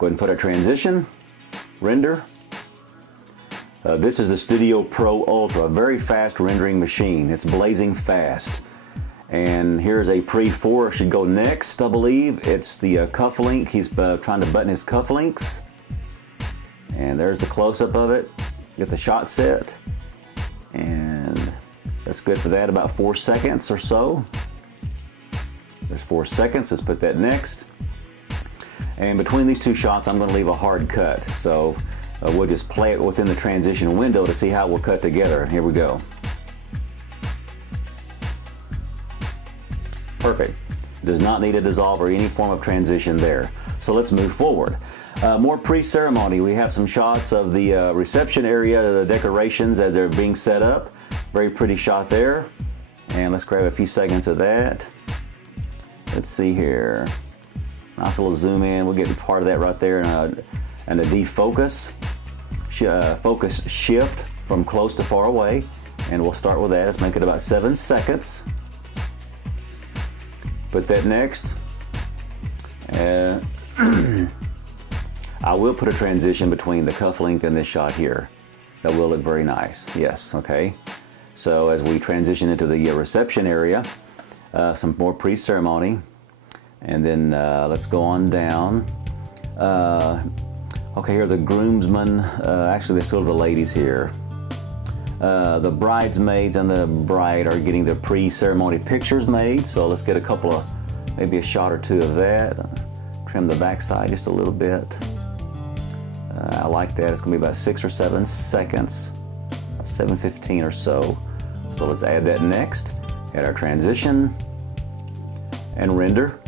Go ahead and put our transition, render. This is the Studio Pro Ultra, a very fast rendering machine. It's blazing fast. And here's a pre-4 should go next, I believe. It's the cuff link. He's trying to button his cuff links. And there's the close-up of it. Get the shot set. And that's good for that, about 4 seconds or so. There's 4 seconds, let's put that next. And between these two shots, I'm gonna leave a hard cut. So we'll just play it within the transition window to see how it will cut together. Here we go. Perfect. Does not need a dissolve or any form of transition there. So let's move forward. More pre-ceremony. We have some shots of the reception area, the decorations as they're being set up. Very pretty shot there. And let's grab a few seconds of that. Let's see here. Nice little zoom in. We'll get part of that right there and a defocus. Focus shift from close to far away. And we'll start with that. Let's make it about 7 seconds. Put that next. I will put a transition between the cuff link and this shot here. That will look very nice. Yes, okay. So as we transition into the reception area, some more pre-ceremony. And then let's go on down. Okay, here are the groomsmen. Actually, they're still the ladies here. The bridesmaids and the bride are getting the pre-ceremony pictures made. So let's get a couple of, maybe a shot or two of that. Trim the backside just a little bit. I like that. It's gonna be about 6 or 7 seconds, 7:15 or so. So let's add that next. Add our transition and render.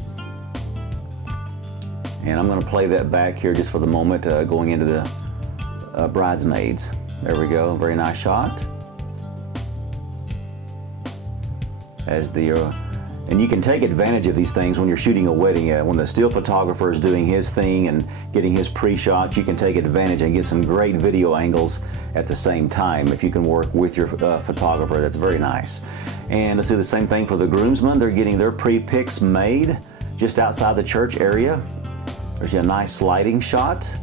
And I'm gonna play that back here just for the moment, going into the bridesmaids. There we go, very nice shot. And you can take advantage of these things when you're shooting a wedding. When the still photographer is doing his thing and getting his pre-shots, you can take advantage and get some great video angles at the same time if you can work with your photographer. That's very nice. And let's do the same thing for the groomsmen. They're getting their pre-pics made just outside the church area. There's a nice sliding shot.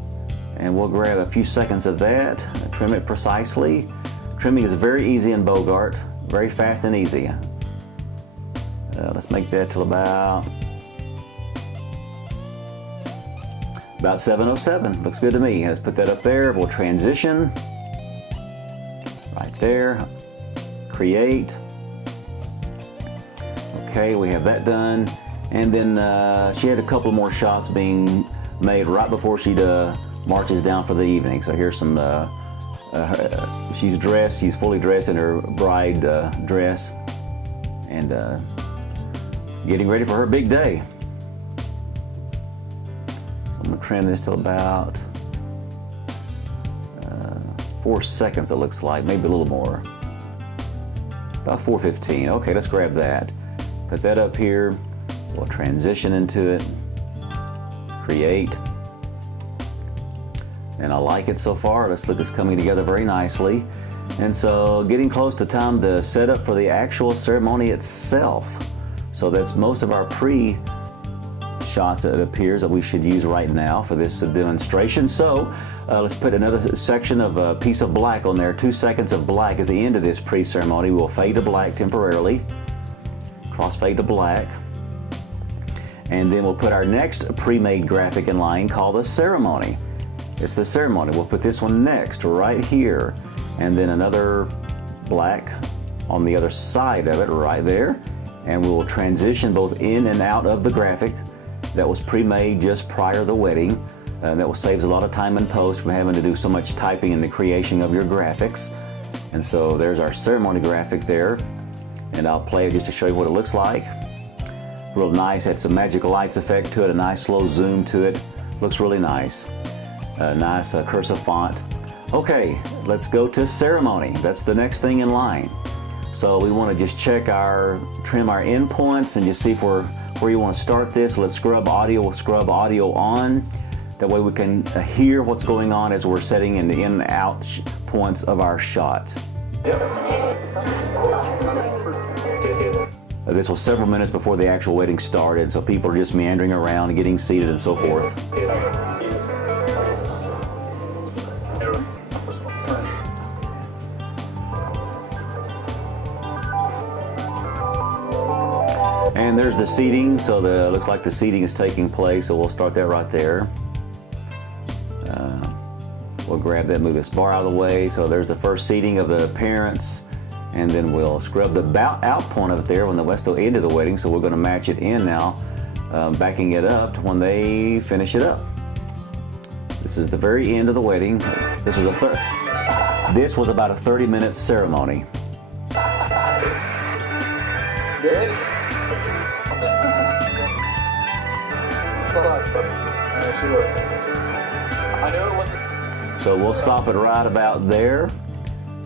And we'll grab a few seconds of that, trim it precisely. Trimming is very easy in Bogart, very fast and easy. Let's make that till about 7:07. Looks good to me. Let's put that up there. We'll transition right there. Create. Okay, we have that done. And then she had a couple more shots being made right before she marches down for the evening. So here's some. She's dressed. She's fully dressed in her bride dress, and getting ready for her big day. So I'm going to trim this till about 4 seconds, it looks like, maybe a little more. About 4:15. Okay, let's grab that. Put that up here. We'll transition into it. Create. And I like it so far. Let's look, it's coming together very nicely. And so getting close to time to set up for the actual ceremony itself. So that's most of our pre-shots, it appears, that we should use right now for this demonstration. So let's put another section of a piece of black on there, 2 seconds of black at the end of this pre-ceremony. We'll fade to black temporarily, crossfade to black. And then we'll put our next pre-made graphic in line called the ceremony. It's the ceremony. We'll put this one next, right here. And then another black on the other side of it, right there. And we will transition both in and out of the graphic that was pre-made just prior to the wedding. That will save a lot of time in post from having to do so much typing in the creation of your graphics. And so there's our ceremony graphic there. And I'll play it just to show you what it looks like. Real nice, had some magical lights effect to it, a nice slow zoom to it. Looks really nice. Nice cursive font. Okay, let's go to ceremony. That's the next thing in line. So we want to just trim our endpoints and just see where you want to start this. Let's scrub audio. We'll scrub audio on. That way we can hear what's going on as we're setting in the in and out points of our shot. This was several minutes before the actual wedding started, so people are just meandering around and getting seated and so forth. And there's the seating, so looks like the seating is taking place, so we'll start that right there. We'll grab that, move this bar out of the way. So there's the first seating of the parents, and then we'll scrub the out point of it there when that's the end of the wedding, so we're going to match it in now, backing it up to when they finish it up. This is the very end of the wedding. This was about a 30-minute ceremony. Good? I know what So we'll stop it right about there,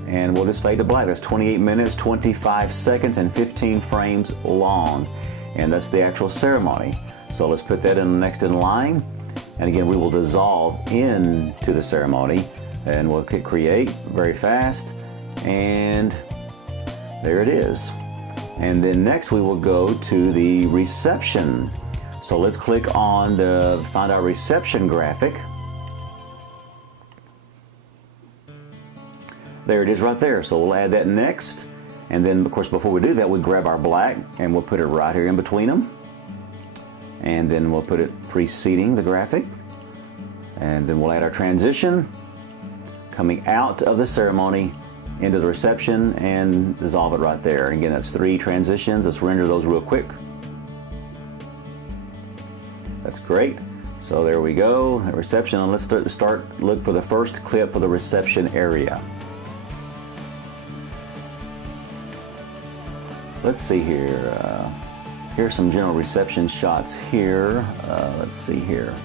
and we'll just fade to black. That's 28 minutes, 25 seconds, and 15 frames long. And that's the actual ceremony. So let's put that in next in line. And again, we will dissolve into the ceremony, and we'll hit create very fast. And there it is. And then next we will go to the reception. So let's click on find our reception graphic. There it is right there. So we'll add that next. And then, of course, before we do that, we grab our black and we'll put it right here in between them. And then we'll put it preceding the graphic. And then we'll add our transition coming out of the ceremony into the reception and dissolve it right there. Again, that's 3 transitions. Let's render those real quick. That's great. So there we go, the reception. And let's look for the first clip for the reception area. Let's see here. Here's some general reception shots here. Let's see here.